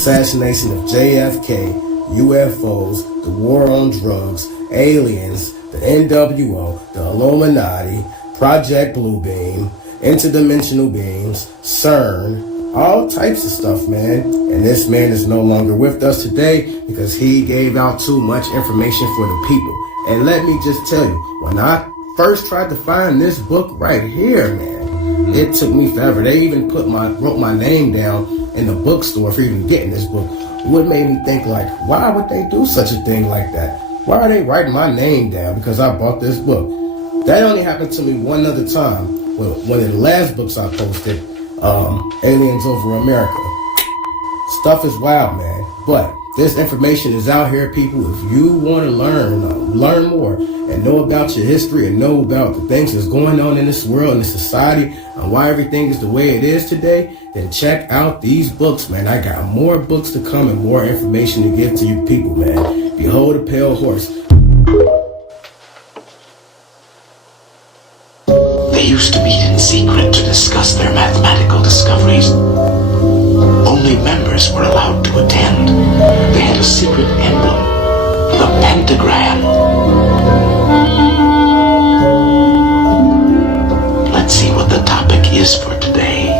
Assassination of JFK, UFOs, the war on drugs, aliens, the NWO, the Illuminati, Project Bluebeam, interdimensional beings, CERN, all types of stuff, man. And this man is no longer with us today because he gave out too much information for the people. And let me just tell you, when I first tried to find this book right here, man, it took me forever. They even wrote my name down in the bookstore for even getting this book. What made me think, like, why would they do such a thing like that? Why are they writing my name down because I bought this book? That only happened to me one other time. One of the last books I posted, Aliens Over America. Stuff is wild, man. But this information is out here, people. If you want to learn more and know about your history and know about the things that's going on in this world and this society and why everything is the way it is today, then check out these books, man. I got more books to come and more information to give to you people, man. Behold a Pale Horse. They used to meet in secret to discuss their mathematical discoveries. Only members were allowed to attend. They had a secret emblem, the pentagram. Let's see what the topic is for today.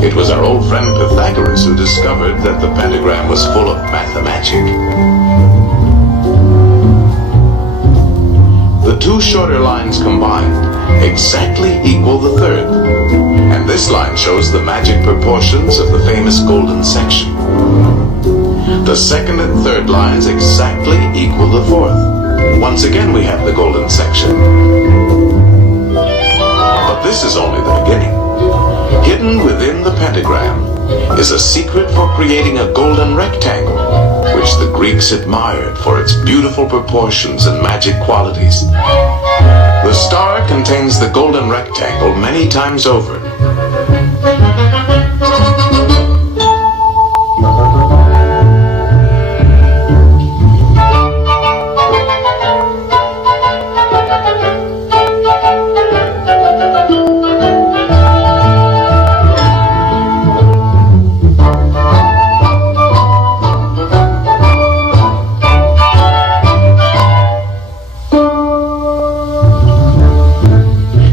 It was our old friend Pythagoras who discovered that the pentagram was full of mathemagic. The two shorter lines combined exactly equal the third. And this line shows the magic proportions of the famous golden section. The second and third lines exactly equal the fourth. Once again we have the golden section. But this is only the beginning. Hidden within the pentagram is a secret for creating a golden rectangle, which the Greeks admired for its beautiful proportions and magic qualities. The star contains the golden rectangle many times over.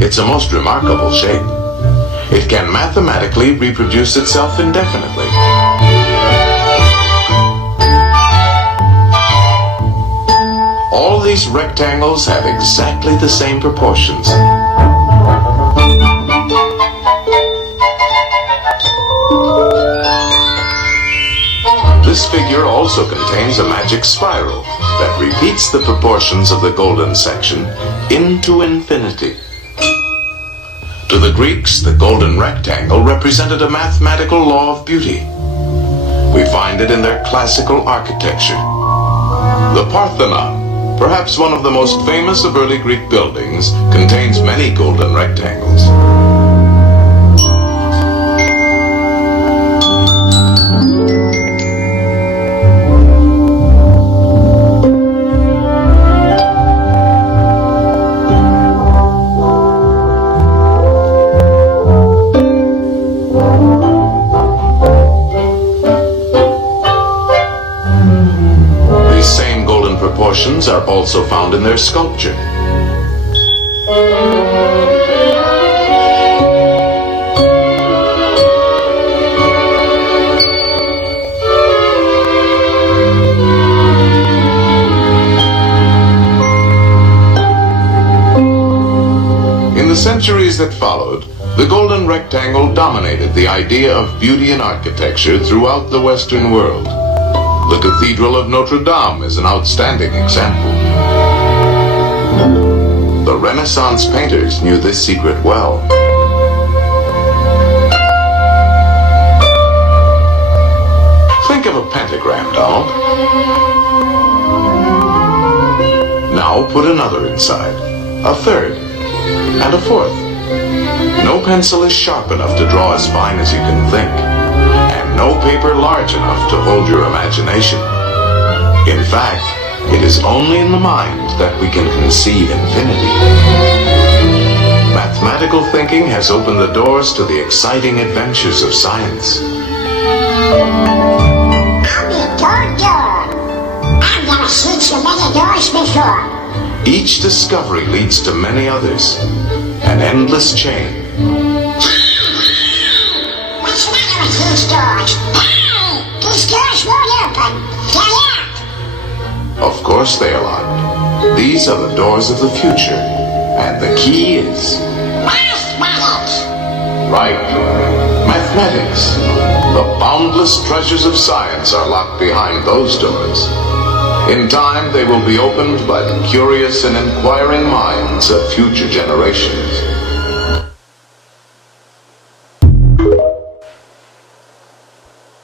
It's a most remarkable shape. It can mathematically reproduce itself indefinitely. All these rectangles have exactly the same proportions. This figure also contains a magic spiral that repeats the proportions of the golden section into infinity. To the Greeks, the golden rectangle represented a mathematical law of beauty. We find it in their classical architecture. The Parthenon, perhaps one of the most famous of early Greek buildings, contains many golden rectangles. Proportions are also found in their sculpture. In the centuries that followed, the golden rectangle dominated the idea of beauty in architecture throughout the Western world. The Cathedral of Notre Dame is an outstanding example. The the Renaissance painters knew this secret well. Think of a pentagram, doll. Now put another inside, a third, and a fourth. No pencil is sharp enough to draw as fine as you can think, and no paper large enough to hold your imagination. In fact, it is only in the mind that we can conceive infinity. Mathematical thinking has opened the doors to the exciting adventures of science. I'm the door. I'm gonna see so many doors before. Each discovery leads to many others, an endless chain. What's the matter with these doors? Hey! These doors won't open. They're locked. Of course they are locked. These are the doors of the future, and the key is... Mathematics. Right. Mathematics. The boundless treasures of science are locked behind those doors. In time, they will be opened by the curious and inquiring minds of future generations.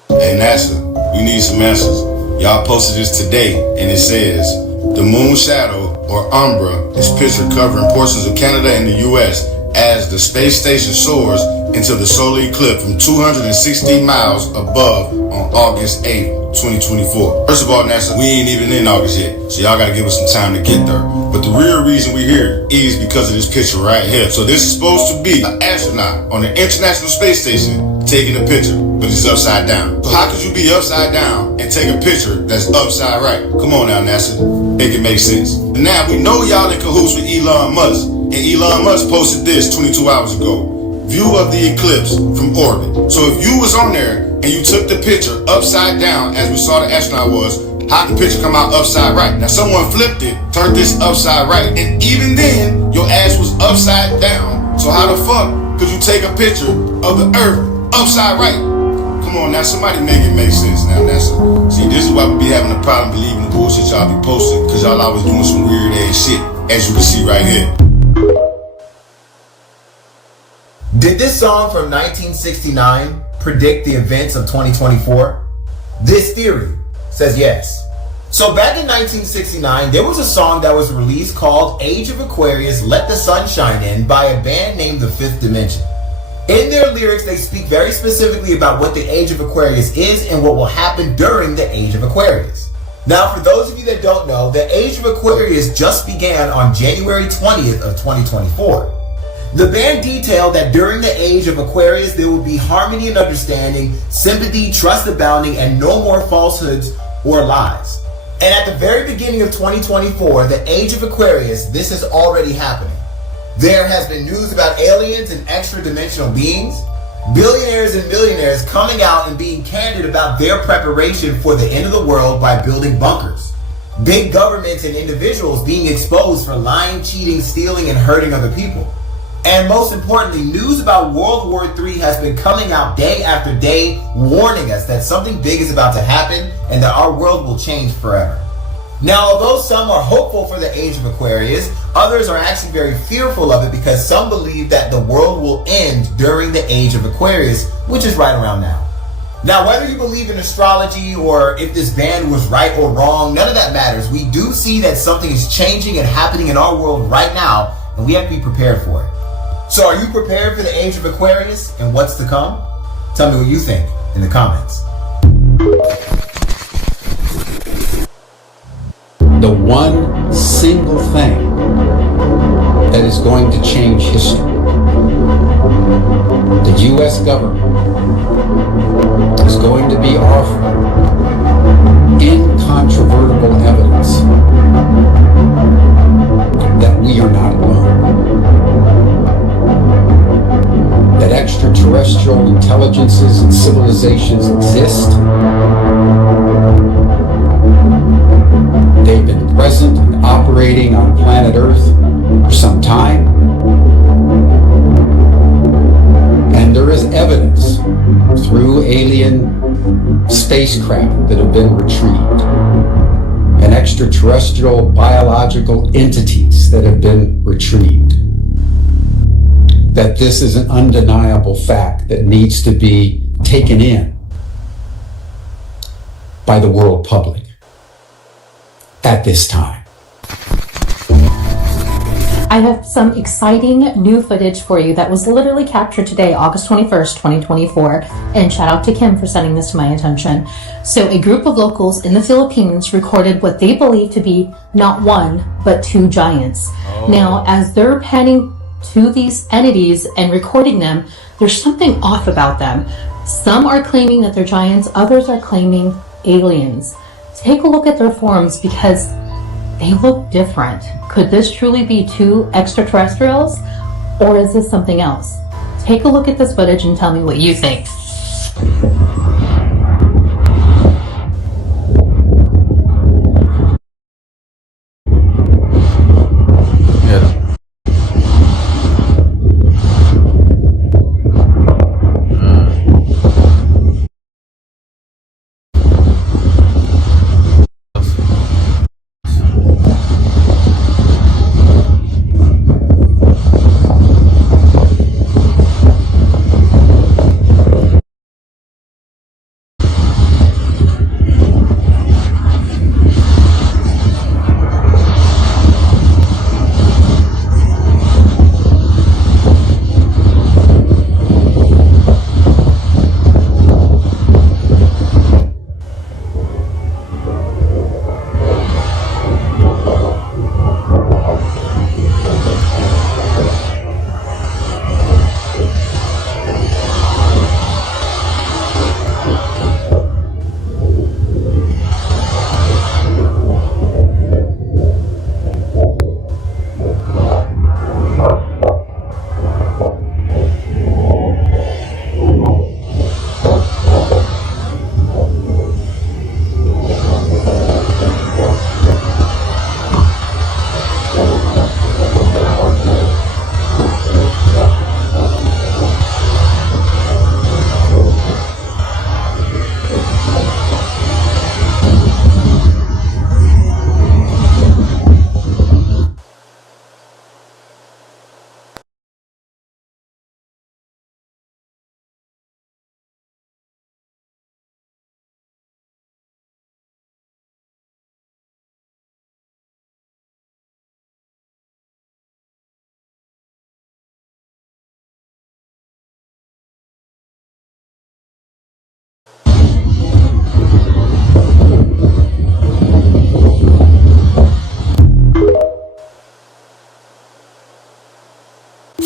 Hey NASA, we need some answers. Y'all posted this today, and it says, the moon shadow, or umbra, is pictured covering portions of Canada and the US as the space station soars into the solar eclipse from 260 miles above on August 8th, 2024. First of all, NASA, we ain't even in August yet, so y'all gotta give us some time to get there. But the real reason we're here is because of this picture right here. So this is supposed to be an astronaut on the International Space Station taking a picture, but it's upside down. So how could you be upside down and take a picture that's upside right? Come on now, NASA. Make it make sense. And now we know y'all in cahoots with Elon Musk. And Elon Musk posted this 22 hours ago. View of the eclipse from orbit. So if you was on there and you took the picture upside down as we saw the astronaut was, how did the picture come out upside right? Now someone flipped it, turned this upside right, and even then, your ass was upside down. So how the fuck could you take a picture of the earth upside right? Come on now, somebody make it make sense now, NASA. See, this is why we be having a problem believing the bullshit y'all be posting, because y'all always doing some weird ass shit, as you can see right here. Did this song from 1969 predict the events of 2024? This theory says yes. So back in 1969, there was a song that was released called Age of Aquarius, Let the Sun Shine In by a band named The Fifth Dimension. In their lyrics, they speak very specifically about what the Age of Aquarius is and what will happen during the Age of Aquarius. Now, for those of you that don't know, the Age of Aquarius just began on January 20th of 2024. The band detailed that during the Age of Aquarius, there will be harmony and understanding, sympathy, trust abounding, and no more falsehoods or lies. And at the very beginning of 2024, the Age of Aquarius, this is already happening. There has been news about aliens and extra-dimensional beings, billionaires and millionaires coming out and being candid about their preparation for the end of the world by building bunkers. Big governments and individuals being exposed for lying, cheating, stealing, and hurting other people. And most importantly, news about World War III has been coming out day after day, warning us that something big is about to happen and that our world will change forever. Now, although some are hopeful for the Age of Aquarius, others are actually very fearful of it because some believe that the world will end during the Age of Aquarius, which is right around now. Now, whether you believe in astrology or if this band was right or wrong, none of that matters. We do see that something is changing and happening in our world right now, and we have to be prepared for it. So are you prepared for the Age of Aquarius and what's to come? Tell me what you think in the comments. The one single thing that is going to change history. The U.S. government is going to be offering incontrovertible evidence that we are not alone. That extraterrestrial intelligences and civilizations exist. They've been present and operating on planet Earth for some time. And there is evidence through alien spacecraft that have been retrieved and extraterrestrial biological entities that have been retrieved. That this is an undeniable fact that needs to be taken in by the world public at this time. I have some exciting new footage for you that was literally captured today, August 21st, 2024, and shout out to Kim for sending this to my attention. So a group of locals in the Philippines recorded what they believe to be not one, but two giants. Now, as they're panning to these entities and recording them, there's something off about them. Some are claiming that they're giants, others are claiming aliens. Take a look at their forms because they look different. Could this truly be two extraterrestrials, or is this something else? Take a look at this footage and tell me what you think.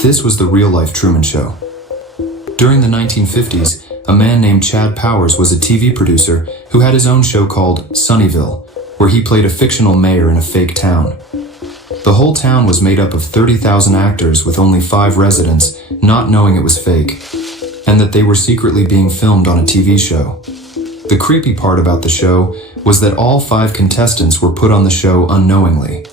This was the real-life Truman Show. During the 1950s, a man named Chad Powers was a TV producer who had his own show called Sunnyville, where he played a fictional mayor in a fake town. The whole town was made up of 30,000 actors with only 5 residents, not knowing it was fake, and that they were secretly being filmed on a TV show. The creepy part about the show was that all 5 contestants were put on the show unknowingly.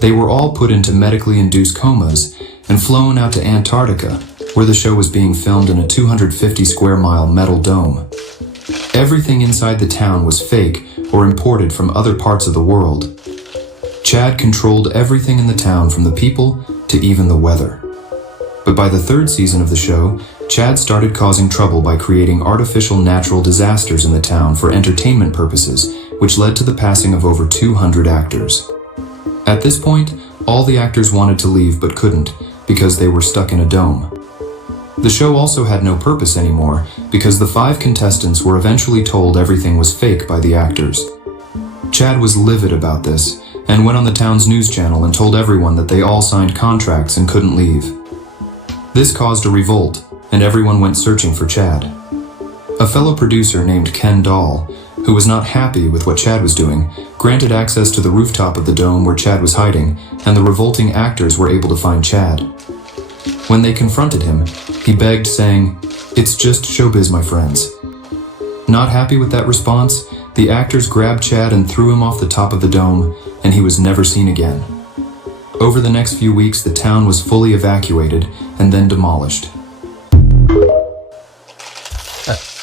They were all put into medically induced comas and flown out to Antarctica, where the show was being filmed in a 250 square mile metal dome. Everything inside the town was fake or imported from other parts of the world. Chad controlled everything in the town, from the people to even the weather. But by the 3rd season of the show, Chad started causing trouble by creating artificial natural disasters in the town for entertainment purposes, which led to the passing of over 200 actors. At this point, all the actors wanted to leave but couldn't, because they were stuck in a dome. The show also had no purpose anymore, because the 5 contestants were eventually told everything was fake by the actors. Chad was livid about this, and went on the town's news channel and told everyone that they all signed contracts and couldn't leave. This caused a revolt, and everyone went searching for Chad. A fellow producer named Ken Dahl, who was not happy with what Chad was doing, granted access to the rooftop of the dome where Chad was hiding, and the revolting actors were able to find Chad. When they confronted him, he begged, saying, "It's just showbiz, my friends." Not happy with that response, the actors grabbed Chad and threw him off the top of the dome, and he was never seen again. Over the next few weeks, the town was fully evacuated and then demolished.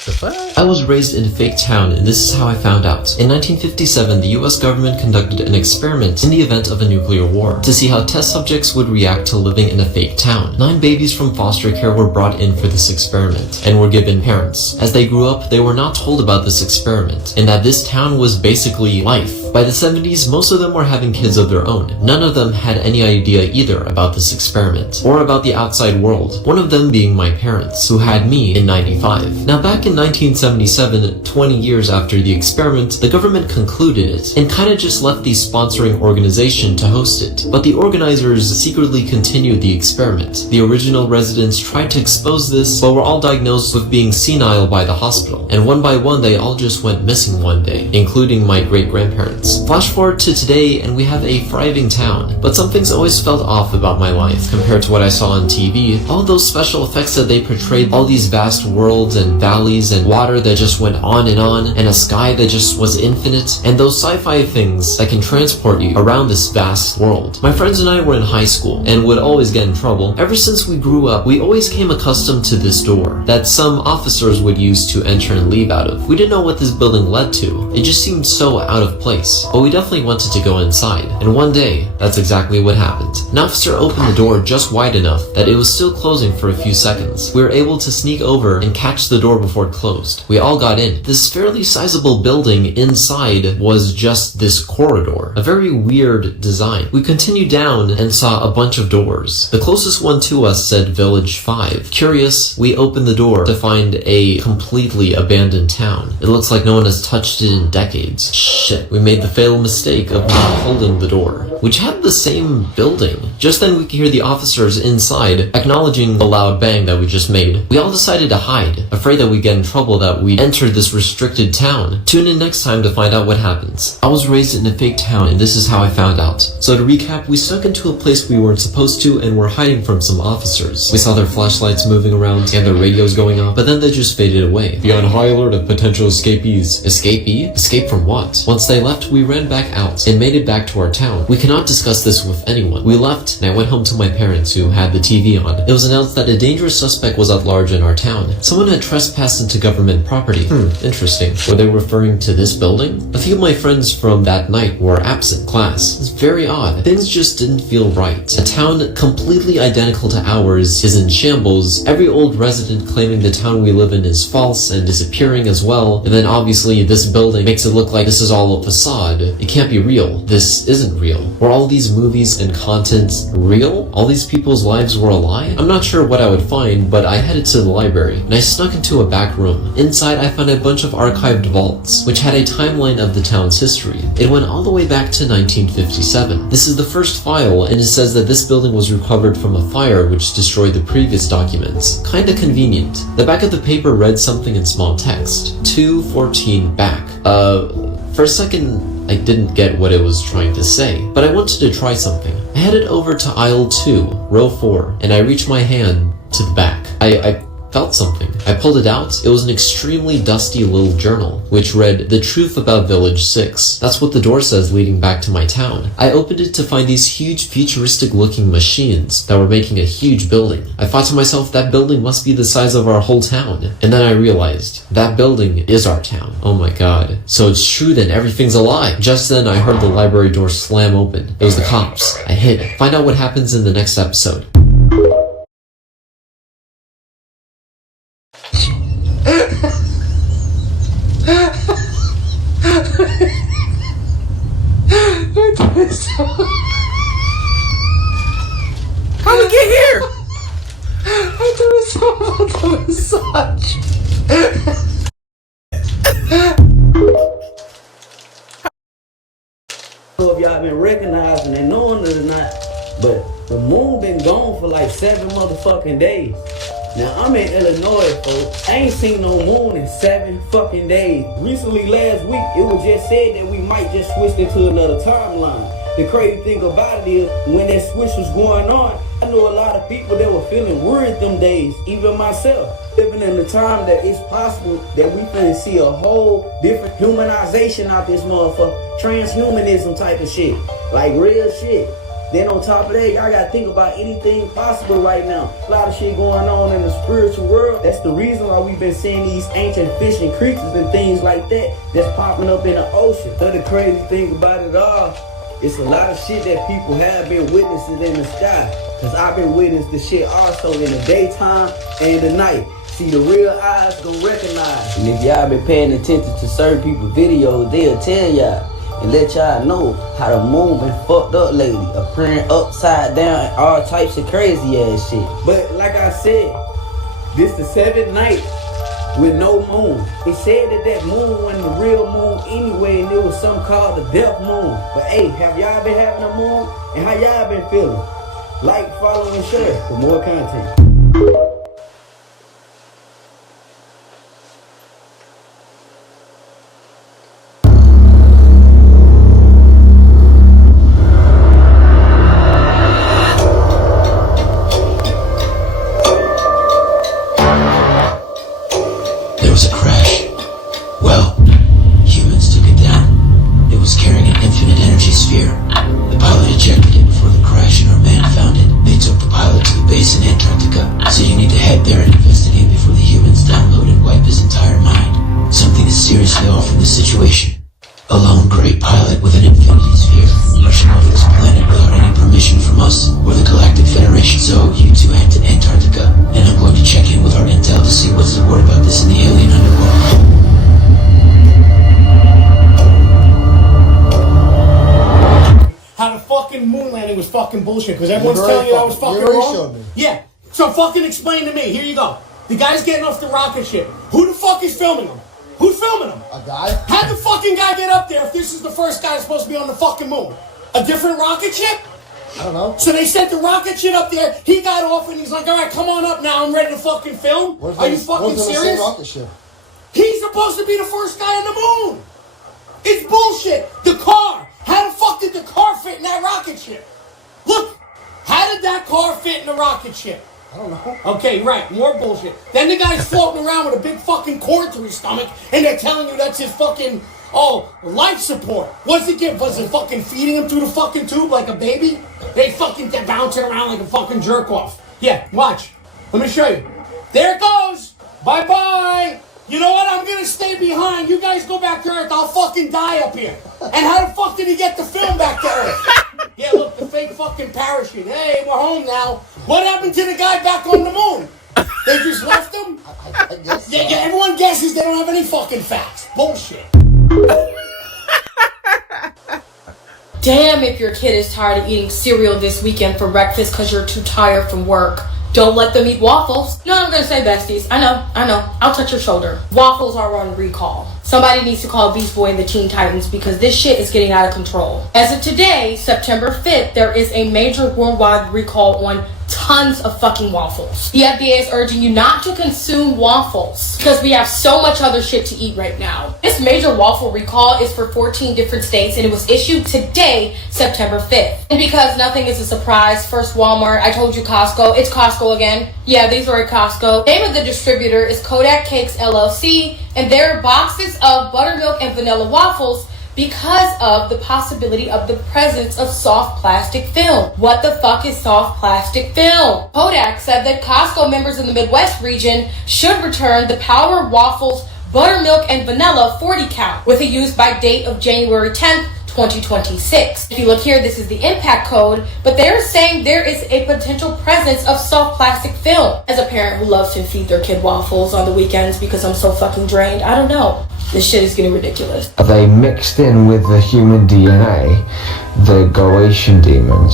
The fuck? I was raised in a fake town, and this is how I found out. In 1957, the US government conducted an experiment in the event of a nuclear war to see how test subjects would react to living in a fake town. 9 babies from foster care were brought in for this experiment and were given parents. As they grew up, they were not told about this experiment and that this town was basically life. By the 70s, most of them were having kids of their own. None of them had any idea either about this experiment or about the outside world, one of them being my parents, who had me in 95. Now back in 1977, 20 years after the experiment, the government concluded it and kinda just left the sponsoring organization to host it. But the organizers secretly continued the experiment. The original residents tried to expose this, but were all diagnosed with being senile by the hospital, and one by one they all just went missing one day, including my great-grandparents. Flash forward to today and we have a thriving town, but something's always felt off about my life compared to what I saw on TV. All those special effects that they portrayed, all these vast worlds and valleys and water that just went on, and a sky that just was infinite, and those sci-fi things that can transport you around this vast world. My friends and I were in high school and would always get in trouble. Ever since we grew up, we always came accustomed to this door that some officers would use to enter and leave out of. We didn't know what this building led to. It just seemed so out of place. But we definitely wanted to go inside, and one day, that's exactly what happened. An officer opened the door just wide enough that it was still closing for a few seconds. We were able to sneak over and catch the door before it closed. We all got in. This fairly sizable building inside was just this corridor, a very weird design. We continued down and saw a bunch of doors. The closest one to us said Village 5. Curious, we opened the door to find a completely abandoned town. It looks like no one has touched it in decades. Shit, we made the fatal mistake of not holding the door, which had the same building. Just then we could hear the officers inside acknowledging the loud bang that we just made. We all decided to hide, afraid that we'd get in trouble, that we entered this restricted town. Tune in next time to find out what happens. I was raised in a fake town and this is how I found out. So to recap, we snuck into a place we weren't supposed to and were hiding from some officers. We saw their flashlights moving around and their radios going off, but then they just faded away. Be on high alert of potential escapees. Escapee? Escape from what? Once they left, we ran back out and made it back to our town. We cannot discuss this with anyone. We left and I went home to my parents who had the TV on. It was announced that a dangerous suspect was at large in our town. Someone had trespassed into government property. Interesting. Were they referring to this building? A few of my friends from that night were absent class. It's very odd. Things just didn't feel right. A town completely identical to ours is in shambles. Every old resident claiming the town we live in is false and disappearing as well. And then obviously this building makes it look like this is all a facade. It can't be real. This isn't real. Were all these movies and content real? All these people's lives were a lie? I'm not sure what I would find, but I headed to the library and I snuck into a back room. Inside I found a bunch of archived vaults, which had a timeline of the town's history. It went all the way back to 1957. This is the first file, and it says that this building was recovered from a fire which destroyed the previous documents. Kinda convenient. The back of the paper read something in small text. 214 back. For a second, I didn't get what it was trying to say, but I wanted to try something. I headed over to aisle 2, row 4, and I reached my hand to the back. I felt something. I pulled it out. It was an extremely dusty little journal, which read, "The Truth About Village 6. That's what the door says leading back to my town. I opened it to find these huge futuristic looking machines that were making a huge building. I thought to myself, that building must be the size of our whole town. And then I realized, that building is our town. Oh my god. So it's true then, everything's a lie. Just then I heard the library door slam open. It was the cops. I hid. Find out what happens in the next episode. How did we get here? I doing so about the massage. So if y'all been recognizing and knowing it or not, but the moon been gone for like 7 motherfucking days. Now I'm in Illinois, folks. I ain't seen no moon in 7 fucking days. Recently, last week, it was just said that we might just switch into another timeline. The crazy thing about it is, when that switch was going on, I know a lot of people that were feeling worried them days, even myself. Living in the time that it's possible that we finna see a whole different humanization out this motherfucker. Transhumanism type of shit. Like real shit. Then on top of that, y'all gotta think about anything possible right now. A lot of shit going on in the spiritual world. That's the reason why we've been seeing these ancient fishing creatures and things like that that's popping up in the ocean. The other crazy thing about it all, it's a lot of shit that people have been witnessing in the sky. Cause I've been witnessing the shit also in the daytime and the night. See, the real eyes gon' recognize. And if y'all been paying attention to certain people's videos, they'll tell y'all and let y'all know how the moon been fucked up lately, appearing upside down and all types of crazy ass shit. But like I said, this the 7th night with no moon. They said that moon wasn't the real moon anyway, and it was something called the death moon. But hey, have y'all been having a moon? And how y'all been feeling? Like, follow, and share for more content. There was a crash. Well, humans took it down. It was carrying an infinite energy sphere. The pilot ejected it before the crash and our man found it. They took the pilot to the base in Antarctica, so you need to head there and investigate before the humans download and wipe his entire mind. Something is seriously off in this situation. A lone gray pilot with an infinity sphere rushing off this planet without any permission from us or the Galactic Federation. So you two head to Antarctica, and I'm going to check in with our intel to see what's the word about this in the alien underworld. How the fucking moon landing was fucking bullshit, because everyone's telling you that was fucking wrong. Yeah, so fucking explain to me. Here you go. The guy's getting off the rocket ship. Who the fuck is filming him? Who's filming him? A guy? How'd the fucking guy get up there if this is the first guy supposed to be on the fucking moon? A different rocket ship? I don't know. So they sent the rocket ship up there, he got off and he's like, alright, come on up now, I'm ready to fucking film. Are you fucking serious? Rocket ship? He's supposed to be the first guy on the moon. It's bullshit. The car. How the fuck did the car fit in that rocket ship? Look, how did that car fit in the rocket ship? I don't know. Okay, right, more bullshit. Then the guy's floating around with a big fucking cord through his stomach, and they're telling you that's his fucking, life support. What's it give? Was it fucking feeding him through the fucking tube like a baby? They're bouncing around like a fucking jerk off. Yeah, watch. Let me show you. There it goes. Bye-bye. You know what? I'm gonna stay behind. You guys go back to Earth. I'll fucking die up here. And how the fuck did he get the film back to Earth? Yeah, look, the fake fucking parachute. Hey, we're home now. What happened to the guy back on the moon? They just left him? I guess so. Yeah, everyone guesses they don't have any fucking facts. Bullshit. Damn if your kid is tired of eating cereal this weekend for breakfast because you're too tired from work. Don't let them eat waffles. You know what I'm gonna say, besties? I know. I'll touch your shoulder. Waffles are on recall. Somebody needs to call Beast Boy and the Teen Titans because this shit is getting out of control. As of today, September 5th, there is a major worldwide recall on tons of fucking waffles. The FDA is urging you not to consume waffles because we have so much other shit to eat right now. This major waffle recall is for 14 different states and it was issued today, September 5th. And because nothing is a surprise, first Walmart, I told you Costco, it's Costco again. Yeah, these are at Costco. Name of the distributor is Kodak Cakes LLC, and their boxes of buttermilk and vanilla waffles because of the possibility of the presence of soft plastic film. What the fuck is soft plastic film? Kodak said that Costco members in the Midwest region should return the Power Waffles buttermilk and vanilla 40 count with a use by date of January 10th, 2026. If you look here, this is the impact code, but they're saying there is a potential presence of soft plastic film. As a parent who loves to feed their kid waffles on the weekends because I'm so fucking drained, I don't know. This shit is getting ridiculous. They mixed in with the human DNA the Goetian demons.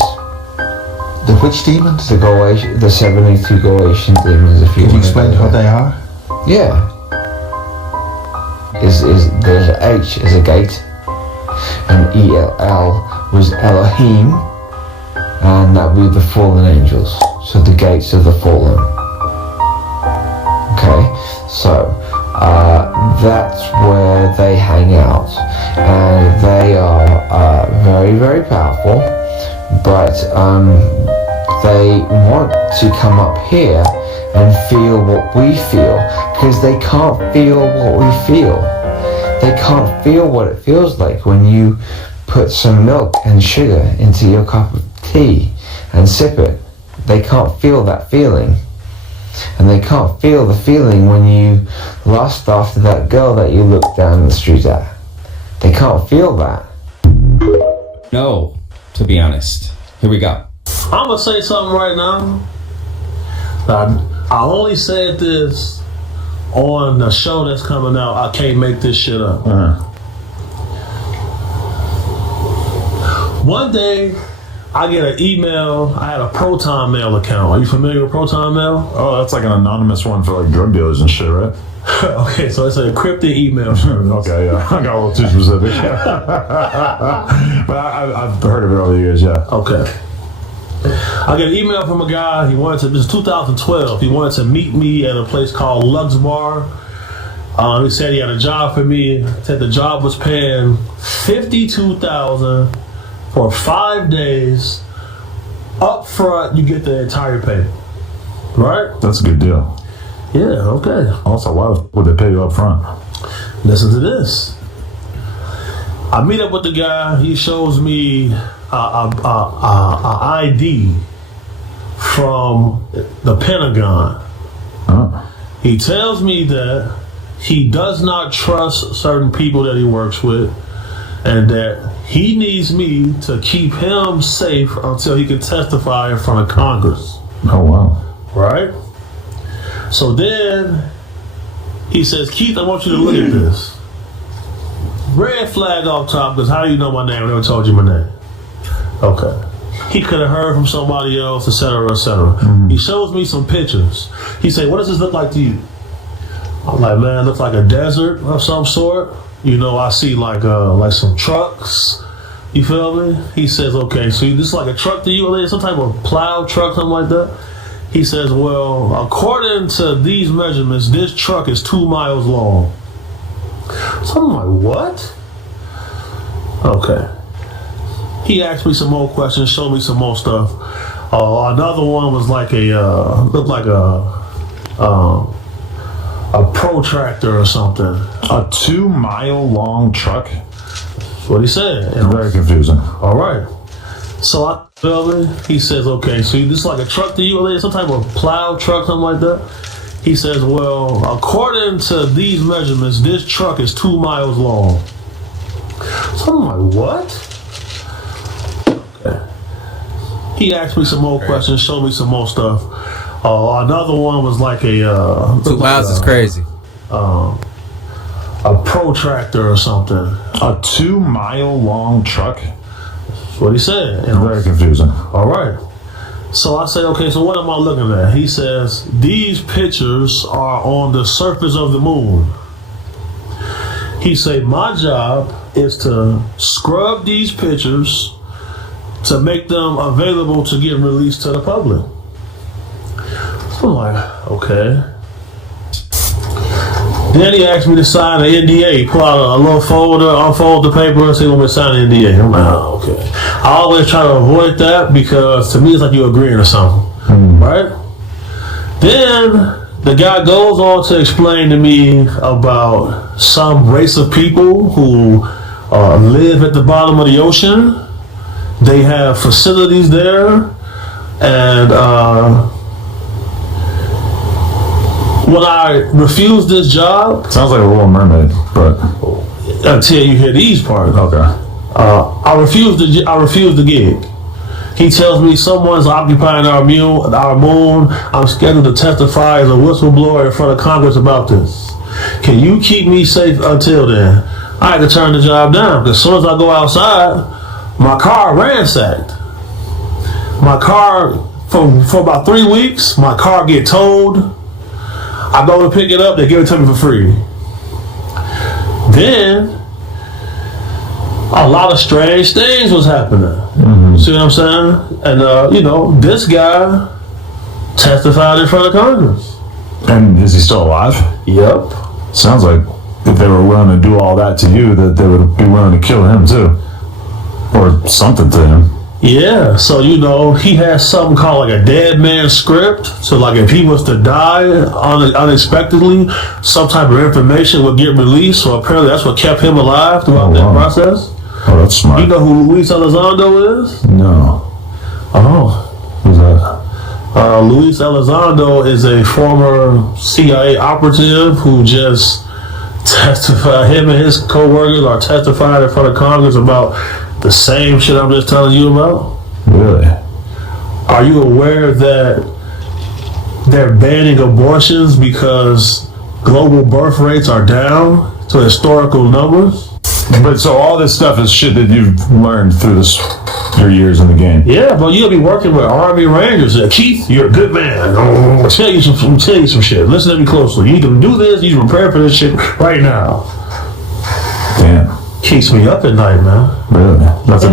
The which demons? The 72 Goetian demons, if you Can you explain what they are? Yeah. There's an H is a gate, and ELL was Elohim, and that would be the fallen angels. So the gates of the fallen. Okay, so that's where they hang out, and they are very, very powerful, but they want to come up here and feel what we feel, because they can't feel what we feel. They can't feel what it feels like when you put some milk and sugar into your cup of tea and sip it. They can't feel that feeling. And they can't feel the feeling when you lust after that girl that you looked down the street at. They can't feel that. No, to be honest. Here we go. I'm gonna say something right now. I only said this on the show that's coming out. I can't make this shit up. One day, I get an email. I had a Proton Mail account. Are you familiar with Proton Mail? Oh, that's like an anonymous one for like drug dealers and shit, right? Okay, so it's an encrypted email. Okay, yeah. I got a little too specific. But I've heard of it over the years, yeah. Okay. I get an email from a guy. This is 2012. He wanted to meet me at a place called Lux Bar. He said he had a job for me. Said the job was paying $52,000 for 5 days. Up front, you get the entire pay. Right? That's a good deal. Yeah, okay. Also, why would they pay you up front? Listen to this. I meet up with the guy. He shows me a ID from the Pentagon. He tells me that he does not trust certain people that he works with, and that he needs me to keep him safe until he can testify in front of Congress. Oh, wow. Right? So then he says, Keith, I want you to look at this. Red flag off top, because how do you know my name? I never told you my name. Okay. He could have heard from somebody else, etc., etc. He shows me some pictures. He said, what does this look like to you? I'm like, man, it looks like a desert of some sort. You know, I see like some trucks. You feel me? He says, okay, so this is like a truck to you? Some type of plow truck, something like that? He says, well, according to these measurements, this truck is 2 miles long. So I'm like, what? Okay. He asked me some more questions, showed me some more stuff. Another one was like looked like a protractor or something. A 2 mile long truck? That's what he said. Very confusing. All right. So I feel me. He says, okay, so this is like a truck to you, some type of plow truck, something like that. He says, well, according to these measurements, this truck is 2 miles long. So I'm like, what? Okay. He asked me some more questions, showed me some more stuff. Another one was like 2 miles is crazy. A protractor or something. A 2 mile long truck? That's what he said. Very confusing. All right. So I say, okay, so what am I looking at? He says, these pictures are on the surface of the moon. He said, my job is to scrub these pictures to make them available to get released to the public. So I'm like, okay. Then he asked me to sign an NDA. Pull out a little folder, unfold the paper, and say, let me sign an NDA. I'm like, oh, okay. I always try to avoid that because to me it's like you're agreeing to something. Right? Then the guy goes on to explain to me about some race of people who live at the bottom of the ocean. They have facilities there, and when I refused this job, sounds like a Little Mermaid, but until you hear these parts, okay. I refused the gig. He tells me someone's occupying our moon. I'm scheduled to testify as a whistleblower in front of Congress about this. Can you keep me safe until then? I had to turn the job down because as soon as I go outside, my car ransacked. My car, for about 3 weeks, my car get towed. I go to pick it up, they give it to me for free. Then, a lot of strange things was happening. See what I'm saying? And, this guy testified in front of Congress. And is he still alive? Yep. Sounds like if they were willing to do all that to you, that they would be willing to kill him too. Or something to him. Yeah, so he has something called like a dead man script. So like if he was to die unexpectedly, some type of information would get released. So apparently that's what kept him alive throughout that process. Oh, that's smart. You know who Luis Elizondo is? No. Oh, who's that? Luis Elizondo is a former CIA operative who just testified. Him and his co-workers are testifying in front of Congress about the same shit I'm just telling you about. Really? Are you aware that they're banning abortions because global birth rates are down to historical numbers? But so all this stuff is shit that you've learned through your years in the game. Yeah, but you'll be working with Army Rangers. Keith, you're a good man. I'll tell you some shit. Listen to me closely. You need to do this. You need to prepare for this shit right now. Damn. Keeps me up at night, man. Really? That's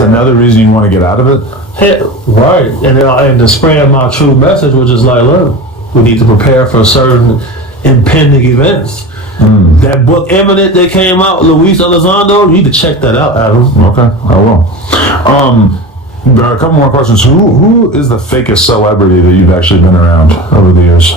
another reason you want to get out of it? Hey, right. And to spread my true message, which is like, look, we need to prepare for certain impending events. That book Eminent that came out, Luis Elizondo, you need to check that out, Adam. Okay, I will. There are a couple more questions. Who is the fakest celebrity that you've actually been around over the years?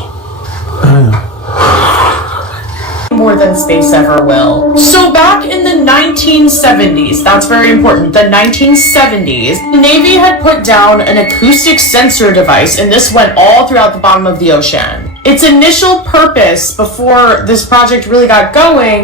More than space ever will. So back in the 1970s, that's very important, the 1970s, the Navy had put down an acoustic sensor device, and this went all throughout the bottom of the ocean. Its initial purpose before this project really got going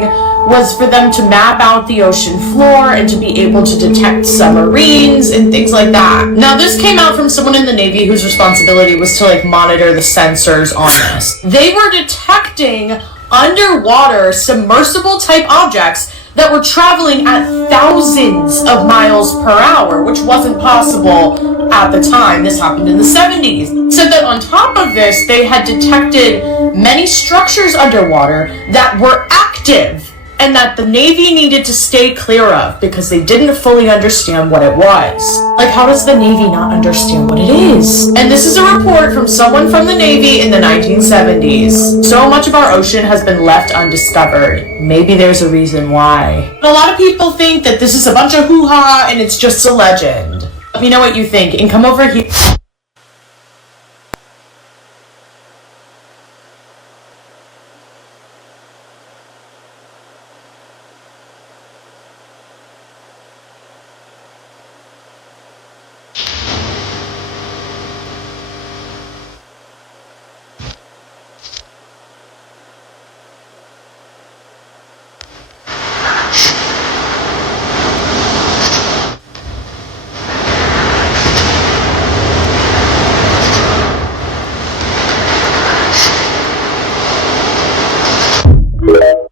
was for them to map out the ocean floor and to be able to detect submarines and things like that. Now this came out from someone in the Navy whose responsibility was to monitor the sensors on this. They were detecting underwater submersible type objects that were traveling at thousands of miles per hour, which wasn't possible at the time. This happened in the 70s. So that on top of this, they had detected many structures underwater that were active and that the Navy needed to stay clear of because they didn't fully understand what it was. Like, how does the Navy not understand what it is? And this is a report from someone from the Navy in the 1970s. So much of our ocean has been left undiscovered. Maybe there's a reason why. But a lot of people think that this is a bunch of hoo-ha and it's just a legend. Let me know what you think and come over here.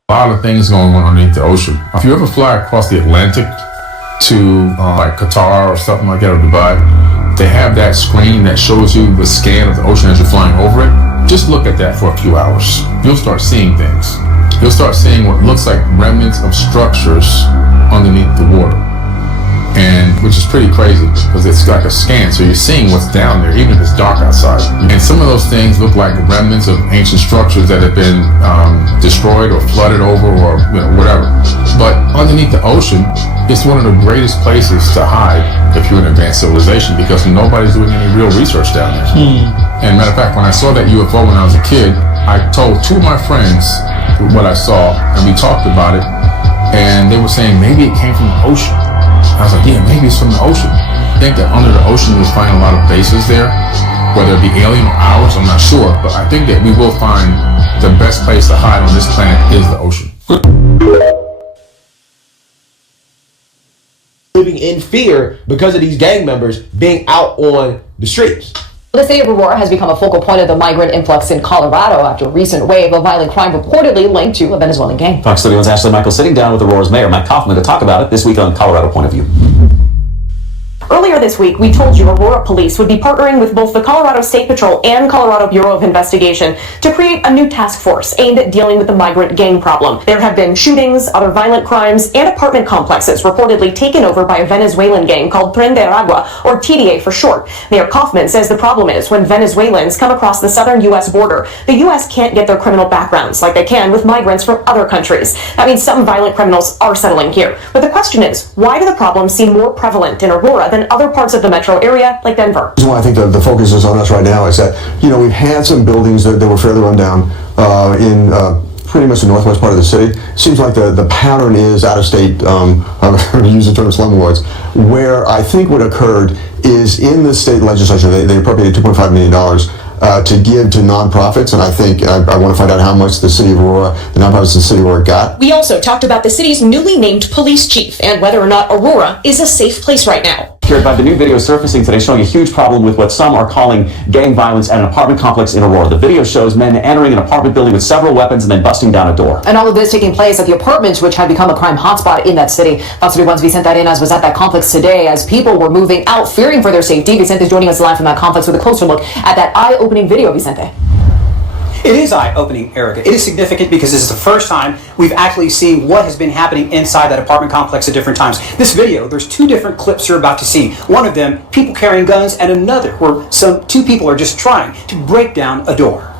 A lot of things going on underneath the ocean. If you ever fly across the Atlantic to like Qatar or something like that, or Dubai, they have that screen that shows you the scan of the ocean as you're flying over it. Just look at that for a few hours. You'll start seeing things. You'll start seeing what looks like remnants of structures underneath the water. And which is pretty crazy because it's like a scan, so you're seeing what's down there even if it's dark outside. And some of those things look like remnants of ancient structures that have been destroyed or flooded over or whatever. But underneath the ocean, it's one of the greatest places to hide if you're an advanced civilization because nobody's doing any real research down there. And matter of fact, when I saw that UFO when I was a kid, I told two of my friends what I saw and we talked about it, and they were saying maybe it came from the ocean. I was like, yeah, maybe it's from the ocean. I think that under the ocean you'll find a lot of bases there, whether it be alien or ours, I'm not sure. But I think that we will find the best place to hide on this planet is the ocean. Living in fear because of these gang members being out on the streets. The city of Aurora has become a focal point of the migrant influx in Colorado after a recent wave of violent crime reportedly linked to a Venezuelan gang. Fox 31's Ashley Michael sitting down with Aurora's mayor, Mike Kaufman, to talk about it this week on Colorado Point of View. Earlier this week, we told you Aurora Police would be partnering with both the Colorado State Patrol and Colorado Bureau of Investigation to create a new task force aimed at dealing with the migrant gang problem. There have been shootings, other violent crimes, and apartment complexes reportedly taken over by a Venezuelan gang called Tren de Aragua, or TDA for short. Mayor Kaufman says the problem is when Venezuelans come across the southern U.S. border, the U.S. can't get their criminal backgrounds like they can with migrants from other countries. That means some violent criminals are settling here. But the question is, why do the problems seem more prevalent in Aurora than other parts of the metro area like Denver? The reason why I think the focus is on us right now is that, we've had some buildings that were fairly run down in pretty much the northwest part of the city. Seems like the pattern is out of state, I'm going to use the term slumlords, where I think what occurred is in the state legislature, they appropriated $2.5 million to give to nonprofits, and I think I want to find out how much the city of Aurora, the nonprofits in the city of Aurora got. We also talked about the city's newly named police chief and whether or not Aurora is a safe place right now. By the new video surfacing today showing a huge problem with what some are calling gang violence at an apartment complex in Aurora. The video shows men entering an apartment building with several weapons and then busting down a door. And all of this taking place at the apartments, which had become a crime hotspot in that city. Fox 31's Vicente Arenas was at that complex today as people were moving out, fearing for their safety. Vicente is joining us live from that complex with a closer look at that eye-opening video, Vicente. It is eye-opening, Erica. It is significant because this is the first time we've actually seen what has been happening inside that apartment complex at different times. This video, there's two different clips you're about to see. One of them, people carrying guns, and another where two people are just trying to break down a door.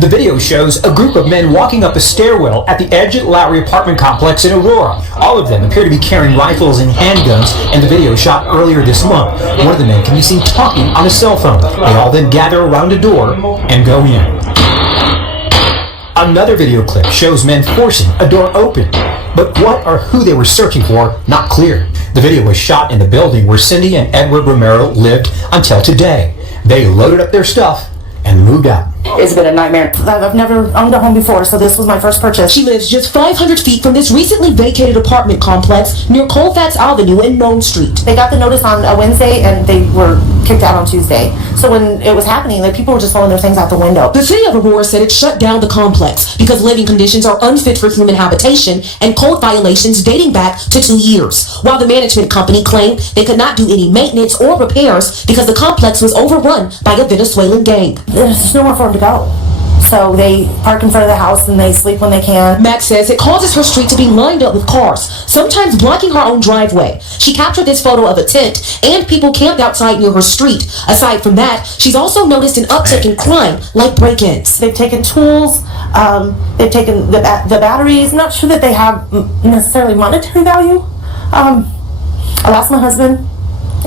The video shows a group of men walking up a stairwell at the Edge Lowry apartment complex in Aurora. All of them appear to be carrying rifles and handguns, and the video shot earlier this month. One of the men can be seen talking on a cell phone. They all then gather around a door and go in. Another video clip shows men forcing a door open, but what or who they were searching for, not clear. The video was shot in the building where Cindy and Edward Romero lived until today. They loaded up their stuff and moved out. It's been a nightmare. I've never owned a home before, so this was my first purchase. She lives just 500 feet from this recently vacated apartment complex near Colfax Avenue and Nome Street. They got the notice on a Wednesday and they were kicked out on Tuesday. So when it was happening, people were just throwing their things out the window. The city of Aurora said it shut down the complex because living conditions are unfit for human habitation and code violations dating back to 2 years. While the management company claimed they could not do any maintenance or repairs because the complex was overrun by a Venezuelan gang. There's nowhere for them to go. So they park in front of the house and they sleep when they can. Max says it causes her street to be lined up with cars, sometimes blocking her own driveway. She captured this photo of a tent and people camped outside near her street. Aside from that, she's also noticed an uptick in crime, like break-ins. They've taken tools, they've taken the batteries. I'm not sure that they have necessarily monetary value. I lost my husband.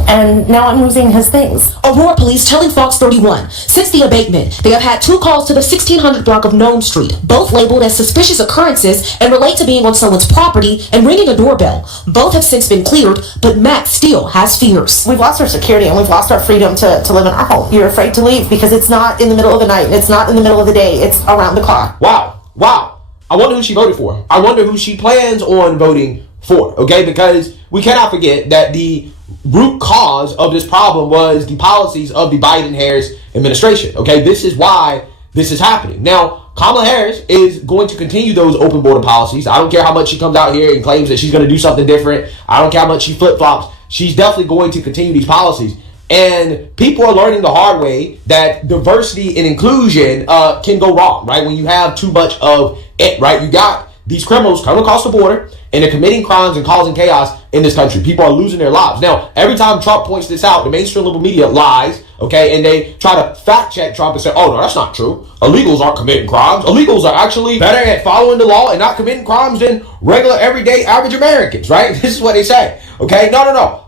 And now I'm losing his things. Aurora police telling Fox 31, since the abatement, they have had 2 calls to the 1600 block of Nome Street, both labeled as suspicious occurrences and relate to being on someone's property and ringing a doorbell. Both have since been cleared, but Max still has fears. We've lost our security and we've lost our freedom to live in our home. You're afraid to leave because it's not in the middle of the night, it's not in the middle of the day, it's around the clock. Wow. I wonder who she voted for. I wonder who she plans on voting for, okay? Because we cannot forget that the root cause of this problem was the policies of the Biden-Harris administration, okay? This is why this is happening. Now, Kamala Harris is going to continue those open border policies. I don't care how much she comes out here and claims that she's going to do something different. I don't care how much she flip-flops. She's definitely going to continue these policies. And people are learning the hard way that diversity and inclusion can go wrong, right? When you have too much of it, right? You got these criminals coming across the border and they're committing crimes and causing chaos in this country. People are losing their lives. Now, every time Trump points this out, the mainstream liberal media lies, okay? And they try to fact check Trump and say, oh, no, that's not true. Illegals aren't committing crimes. Illegals are actually better at following the law and not committing crimes than regular, everyday, average Americans, right? This is what they say, okay? No.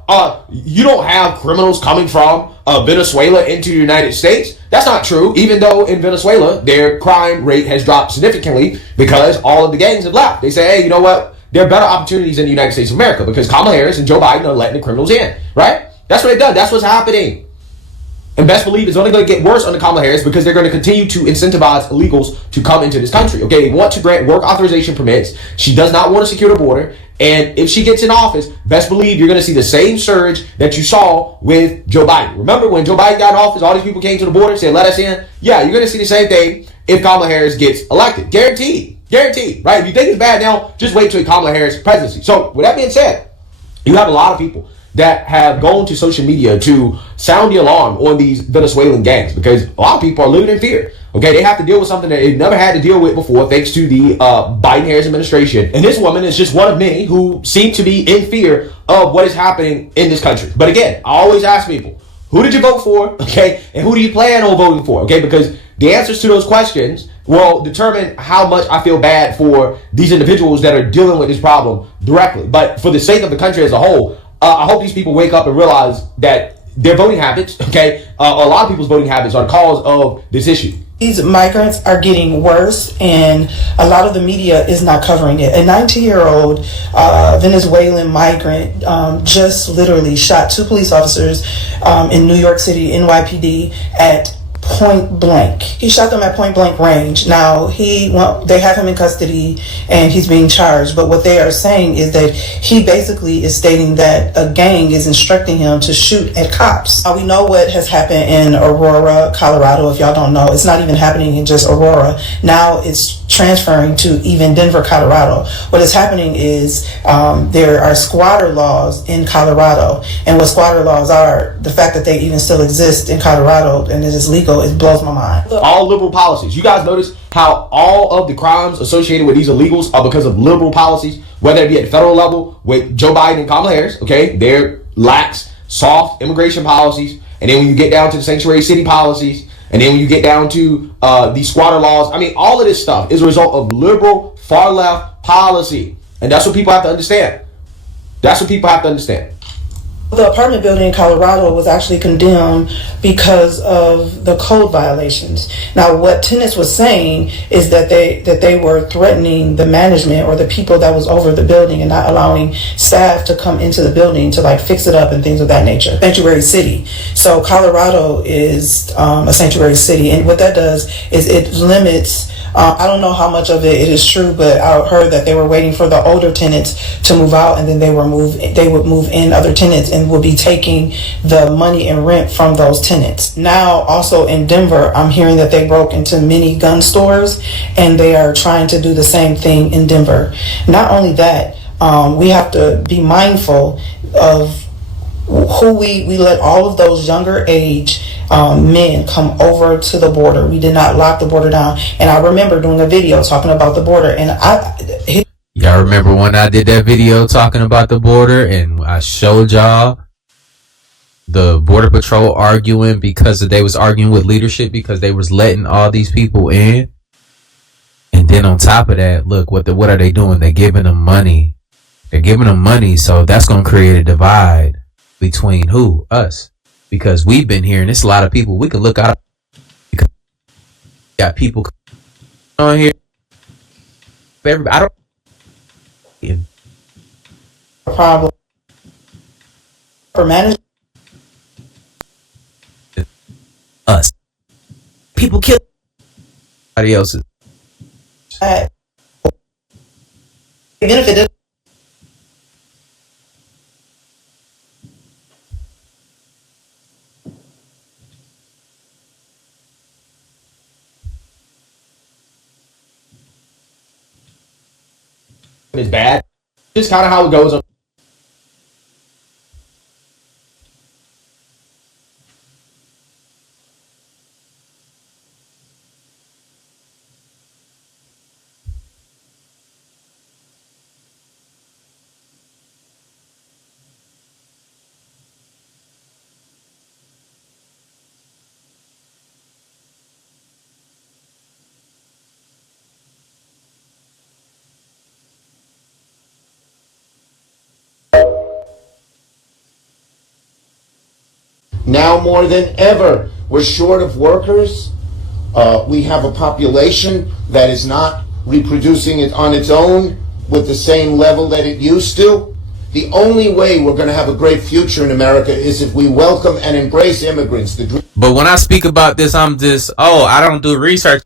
You don't have criminals coming from Venezuela into the United States. That's not true, even though in Venezuela, their crime rate has dropped significantly because all of the gangs have left. They say, hey, you know what? There are better opportunities in the United States of America because Kamala Harris and Joe Biden are letting the criminals in, right? That's what they've done. That's what's happening. And best believe it's only going to get worse under Kamala Harris because they're going to continue to incentivize illegals to come into this country. Okay, they want to grant work authorization permits. She does not want to secure the border. And if she gets in office, best believe you're going to see the same surge that you saw with Joe Biden. Remember when Joe Biden got in office, all these people came to the border, said, let us in? Yeah, you're going to see the same thing if Kamala Harris gets elected. Guaranteed, right? If you think it's bad now, just wait till Kamala Harris presidency. So with that being said, you have a lot of people that have gone to social media to sound the alarm on these Venezuelan gangs because a lot of people are living in fear. Okay, they have to deal with something that they've never had to deal with before thanks to the Biden-Harris administration. And this woman is just one of many who seem to be in fear of what is happening in this country. But again, I always ask people, who did you vote for? Okay, and who do you plan on voting for? Okay, because the answers to those questions will determine how much I feel bad for these individuals that are dealing with this problem directly. But for the sake of the country as a whole, I hope these people wake up and realize that their voting habits, okay, a lot of people's voting habits are the cause of this issue. These migrants are getting worse, and a lot of the media is not covering it. A 19-year-old Venezuelan migrant just literally shot 2 police officers in New York City, NYPD, at point blank. He shot them at point blank range. Now they have him in custody and he's being charged, but what they are saying is that he basically is stating that a gang is instructing him to shoot at cops. We know what has happened in Aurora, Colorado. If y'all don't know, it's not even happening in just Aurora. Now it's transferring to even Denver, Colorado. What is happening is there are squatter laws in Colorado, and what squatter laws are, the fact that they even still exist in Colorado and it is legal, it blows my mind. All liberal policies. You guys notice how all of the crimes associated with these illegals are because of liberal policies, whether it be at the federal level with Joe Biden and Kamala Harris, okay? They're lax, soft immigration policies. And then when you get down to the sanctuary city policies, and then when you get down to the squatter laws, I mean, all of this stuff is a result of liberal, far-left policy. And that's what people have to understand. That's what people have to understand. The apartment building in Colorado was actually condemned because of the code violations. Now, what tenants was saying is that they were threatening the management or the people that was over the building and not allowing staff to come into the building to like fix it up and things of that nature. Sanctuary city. So Colorado is a sanctuary city, and what that does is it limits. I don't know how much of it is true, but I heard that they were waiting for the older tenants to move out, and then they would move in other tenants and would be taking the money and rent from those tenants. Now, also in Denver, I'm hearing that they broke into many gun stores, and they are trying to do the same thing in Denver. Not only that, we have to be mindful of who we let all of those younger age men come over to the border. We did not lock the border down. And I remember doing a video talking about the border, and y'all remember when I did that video talking about the border and I showed y'all the Border Patrol arguing because they was arguing with leadership because they was letting all these people in. And then on top of that, look, what are they doing? They're giving them money. They're giving them money, so that's going to create a divide between who? Us. Because we've been here, and it's a lot of people. We could look out. Got people on here. Everybody, I don't. problem for management. Us. People kill somebody else's. Benefited. It's bad. Just kind of how it goes. Now more than ever, we're short of workers. We have a population that is not reproducing it on its own with the same level that it used to. The only way we're going to have a great future in America is if we welcome and embrace immigrants. But when I speak about this, I'm just, I don't do research.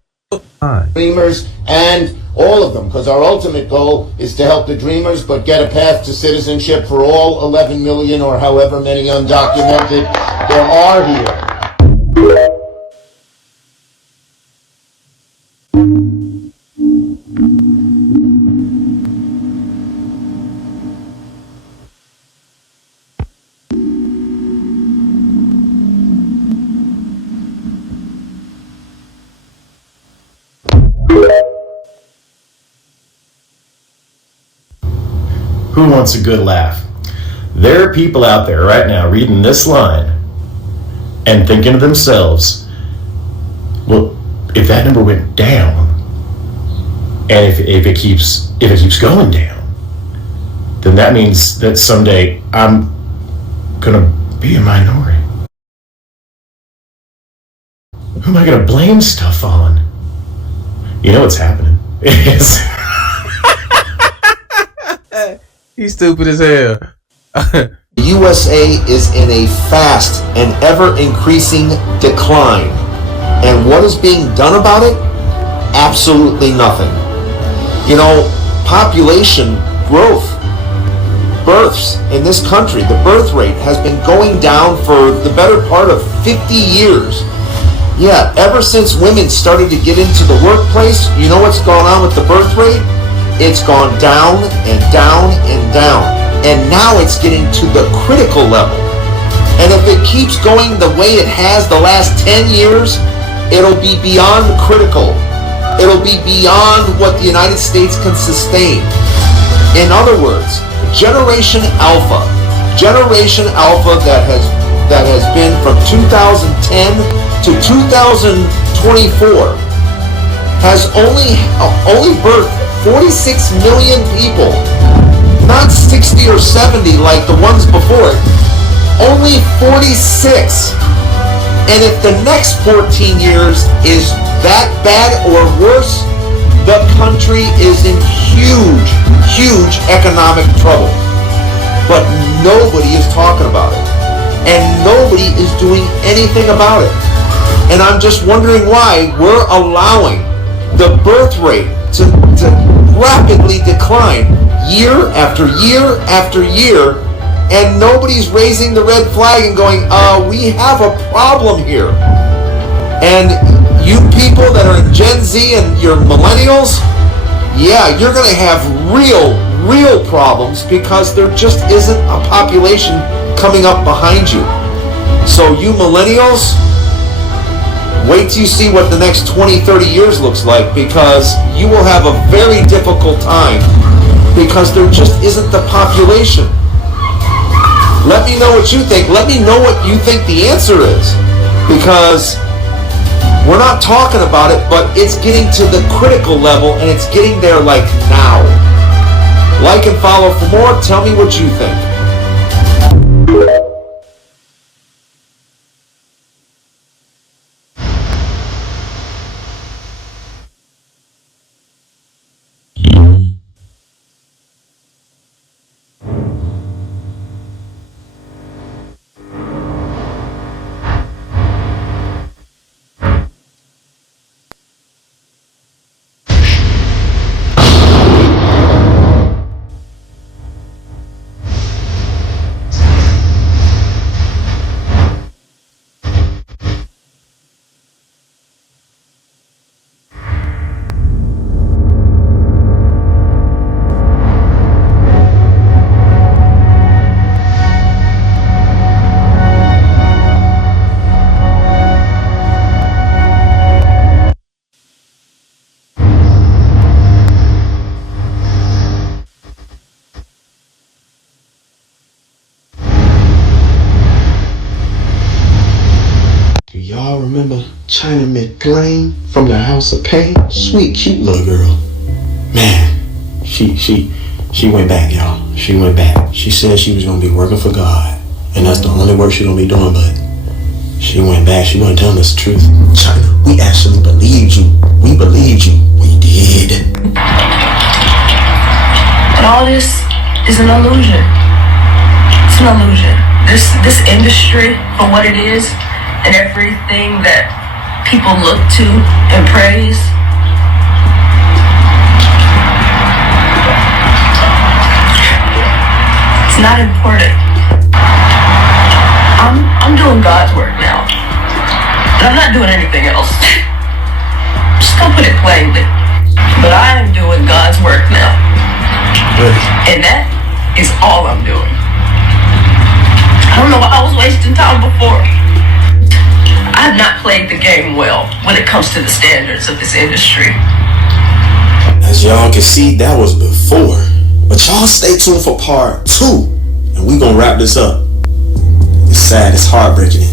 Dreamers and all of them, because our ultimate goal is to help the dreamers, but get a path to citizenship for all 11 million or however many undocumented there are here. Who wants a good laugh? There are people out there right now reading this line and thinking to themselves, well, if that number went down, and if it keeps going down, then that means that someday I'm gonna be a minority. Who am I gonna blame stuff on? You know what's happening. He's stupid as hell. The USA is in a fast and ever-increasing decline. And what is being done about it? Absolutely nothing. You know, population growth, births in this country, the birth rate has been going down for the better part of 50 years. Yeah, ever since women started to get into the workplace, you know what's going on with the birth rate? It's gone down and down and down. And now it's getting to the critical level. And if it keeps going the way it has the last 10 years, it'll be beyond critical. It'll be beyond what the United States can sustain. In other words, Generation Alpha that has been from 2010 to 2024 has only birthed 46 million people, not 60 or 70 like the ones before it, only 46. And if the next 14 years is that bad or worse, the country is in huge economic trouble. But nobody is talking about it. And nobody is doing anything about it. And I'm just wondering why we're allowing the birth rate to rapidly decline year after year after year, and nobody's raising the red flag and going, we have a problem here. And you people that are in Gen Z and your millennials, yeah, you're going to have real problems because there just isn't a population coming up behind you. So you millennials, wait till you see what the next 20, 30 years looks like, because you will have a very difficult time because there just isn't the population. Let me know what you think. Let me know what you think the answer is, because we're not talking about it, but it's getting to the critical level, and it's getting there like now. Like and follow for more. Tell me what you think. Y'all remember China McClain from the House of Pain? Sweet, cute little girl. Man, she went back, y'all. She went back. She said she was gonna be working for God, and that's the only work she's gonna be doing, but she went back. She wasn't telling us the truth. China, we actually believed you. We believed you. We did. And all this is an illusion. It's an illusion. This industry, for what it is, and everything that people look to and praise, it's not important. I'm doing God's work now, and I'm not doing anything else. Just gonna put it plainly, but I am doing God's work now, and that is all I'm doing. I don't know why I was wasting time before. I have not played the game well when it comes to the standards of this industry. As y'all can see, that was before. But y'all stay tuned for part 2, and we gonna wrap this up. It's sad, it's heartbreaking,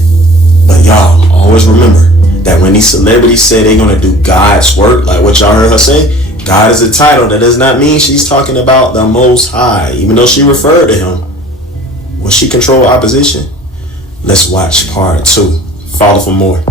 but y'all always remember that when these celebrities say they're gonna do God's work, like what y'all heard her say, God is a title. That does not mean she's talking about the Most High, even though she referred to him. Will she control opposition? Let's watch part 2. Follow for more.